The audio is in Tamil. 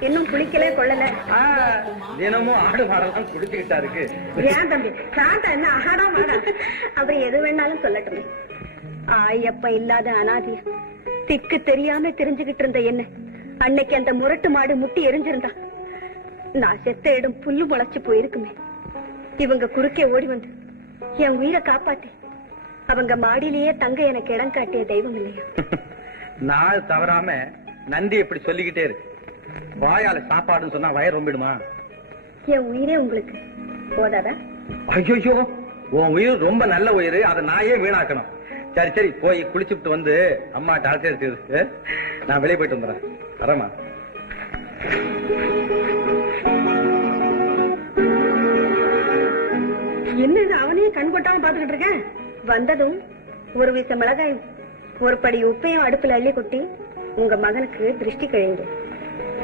இன்னும் குளிக்கல கொள்ளல. தினமும் ஆடு மாடெல்லாம் குடிச்சுக்கிட்டா இருக்கு. ஏன் தம்பி? சாந்தா என்ன ஆடா மாடா. அப்புறம் எது வேணாலும் சொல்லட்டுமே. ஆயப்ப இல்லாத அனாதியா திக்கு தெரியாம தெரிஞ்சுகிட்டு இருந்த என்ன? அன்னைக்கு அந்த முரட்டு மாடு முட்டி எரிஞ்சிருந்தா. நான் செத்த இடம் புல்லு முளைச்சு போயிருக்குமே. இவங்க குறுக்கே ஓடி வந்து என் உயிரை காப்பாத்தி. அவங்க மாடியிலேயே தங்க எனக்கு இடம் காட்டிய தெய்வம் இல்லையா? நாள் தவறாம நன்றி இப்படி சொல்லிக்கிட்டே இருக்கு. வாயால சாப்பாடுன்னு சொன்னா வயிறு ரொம்பிடுமா? என் உயிரே உங்களுக்கு போதாதா? ஐயோ உன் உயிர் ரொம்ப நல்ல உயிர். அதை நான் ஏன் வீணாக்கணும். சரி சரி போய் குளிச்சுட்டு வந்து அம்மா டாக்டர் இருக்கு நான் வெளியே போயிட்டு வந்துடுறேன். வரேம்மா. என்ன இது அவனையும் கண் கொட்டாம பாத்துக்கிட்டு இருக்கேன் வந்ததும் ஒரு வீச மிளகாய் ஒரு படி உப்பையும் அடுப்புல அள்ளி கொட்டி உங்க மகனுக்கு திருஷ்டி கழிங்க